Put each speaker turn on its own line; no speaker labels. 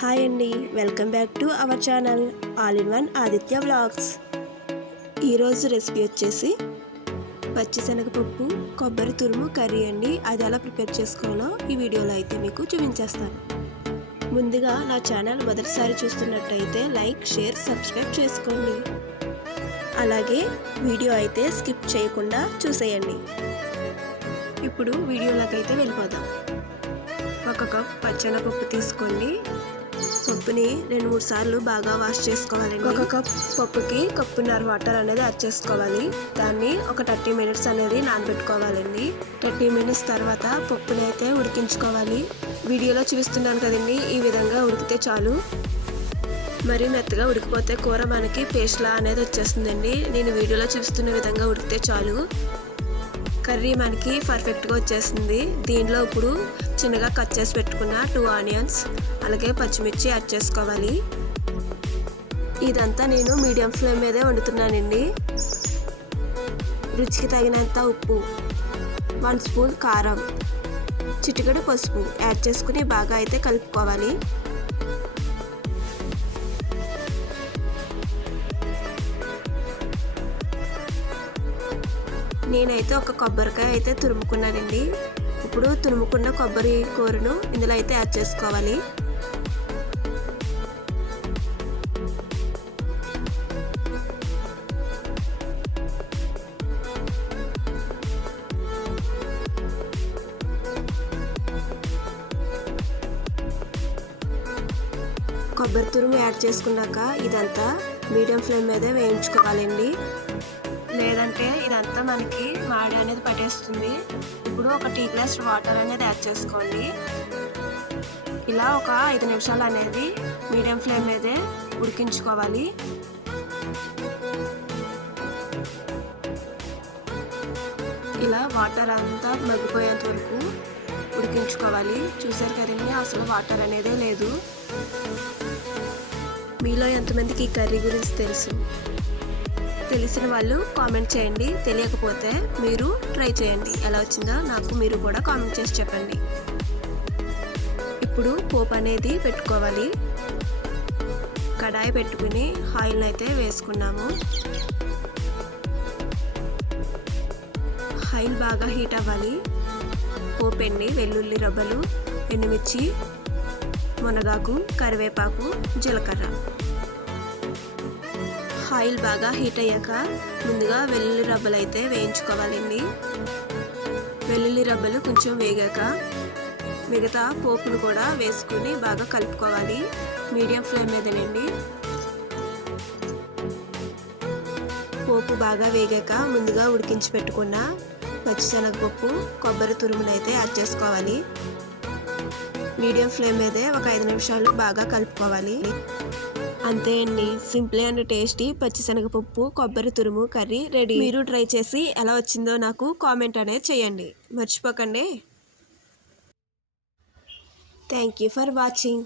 Hi అండి. Welcome back to our channel all in one Aditya vlogs. ఈరోజు recipe వచ్చేసి పచ్చిశనగపప్పు కొబ్బరి తురుము కర్రీ అండి. అది ఎలా ప్రిపేర్ చేసుకోవాలో ఈ వీడియోలో అయితే మీకు చూపించేస్తాను. ముందుగా నా ఛానల్ మొదటిసారి చూస్తున్నట్టయితే లైక్ షేర్ సబ్స్క్రైబ్ చేసుకోండి. అలాగే వీడియో అయితే స్కిప్ చేయకుండా చూసేయండి. ఇప్పుడు వీడియోలోకి అయితే వెళ్ళిపోదాం. ఒక కప్ పచ్చెనపప్పు తీసుకోండి. పప్పుని రెండు మూడు సార్లు బాగా వాష్ చేసుకోవాలండి. ఒక కప్ పప్పుకి కప్పున్నర వాటర్ అనేది యాడ్ చేసుకోవాలి. దాన్ని ఒక థర్టీ మినిట్స్ అనేది నానబెట్టుకోవాలండి. థర్టీ మినిట్స్ తర్వాత పప్పుని అయితే ఉడికించుకోవాలి. వీడియోలో చూస్తున్నాను కదండి ఈ విధంగా ఉడికితే చాలు. మరి మెత్తగా ఉడికిపోతే కూర మనకి పేస్ట్లా అనేది వచ్చేస్తుందండి. నేను వీడియోలో చూపిస్తున్న విధంగా ఉడికితే చాలు. కర్రీ మనకి పర్ఫెక్ట్గా వచ్చేసింది దీనిలో ఇప్పుడు చిన్నగా కట్ చేసి పెట్టుకున్న టూ ఆనియన్స్ అలాగే పచ్చిమిర్చి యాడ్ చేసుకోవాలి. ఇదంతా నేను మీడియం ఫ్లేమ్ మీదే వండుతున్నానండి. రుచికి తగినంత ఉప్పు వన్ స్పూన్ కారం చిటికెడు పసుపు యాడ్ చేసుకుని బాగా అయితే కలుపుకోవాలి. నేనైతే ఒక కొబ్బరికాయ అయితే తురుముకున్నానండి. ఇప్పుడు తురుముకున్న కొబ్బరి కూరను ఇందులో అయితే యాడ్ చేసుకోవాలి. కొబ్బరి తురుము యాడ్ చేసుకున్నాక ఇదంతా మీడియం ఫ్లేమ్ మీద వేయించుకోవాలండి. లేదంటే ఇదంతా మనకి మాడి అనేది పట్టేస్తుంది. ఇప్పుడు ఒక టీ గ్లాస్ వాటర్ అనేది యాడ్ చేసుకోండి. ఇలా ఒక ఐదు నిమిషాలు అనేది మీడియం ఫ్లేమ్ మీదే ఉడికించుకోవాలి. ఇలా వాటర్ అంతా మగ్గిపోయేంత వరకు ఉడికించుకోవాలి. చూసారు కదండి అసలు వాటర్ అనేదే లేదు. మీలో ఎంతమందికి ఈ కర్రీ గురించి తెలుసు? తెలిసిన వాళ్ళు కామెంట్ చేయండి. తెలియకపోతే మీరు ట్రై చేయండి. ఎలా వచ్చిందో నాకు మీరు కూడా కామెంట్ చేసి చెప్పండి. ఇప్పుడు పోపు అనేది పెట్టుకోవాలి. కడాయి పెట్టుకుని ఆయిల్ని అయితే వేసుకున్నాము. ఆయిల్ బాగా హీట్ అవ్వాలి. పోపు ఎండి వెల్లుల్లి రబ్బలు ఎండుమిర్చి మునగాకు కరివేపాకు జీలకర్ర. ఆయిల్ బాగా హీట్ అయ్యాక ముందుగా వెల్లుల్లి రబ్బలు అయితే వేయించుకోవాలండి. వెల్లుల్లి రబ్బలు కొంచెం వేగాక మిగతా పోపును కూడా వేసుకుని బాగా కలుపుకోవాలి. Medium flame మీదనండి. పోపు బాగా వేగాక ముందుగా ఉడికించి పెట్టుకున్న పచ్చిశనగపప్పు కొబ్బరి తురుమునైతే యాడ్ చేసుకోవాలి. మీడియం ఫ్లేమ్ మీదే ఒక ఐదు నిమిషాలు బాగా కలుపుకోవాలి. అంతే అండి. సింపుల్ అండ్ టేస్టీ పచ్చిశనగపప్పు కొబ్బరి తురుము కర్రీ రెడీ. మీరు ట్రై చేసి ఎలా వచ్చిందో నాకు కామెంట్ అనేది చేయండి. మర్చిపోకండి. Thank you for watching.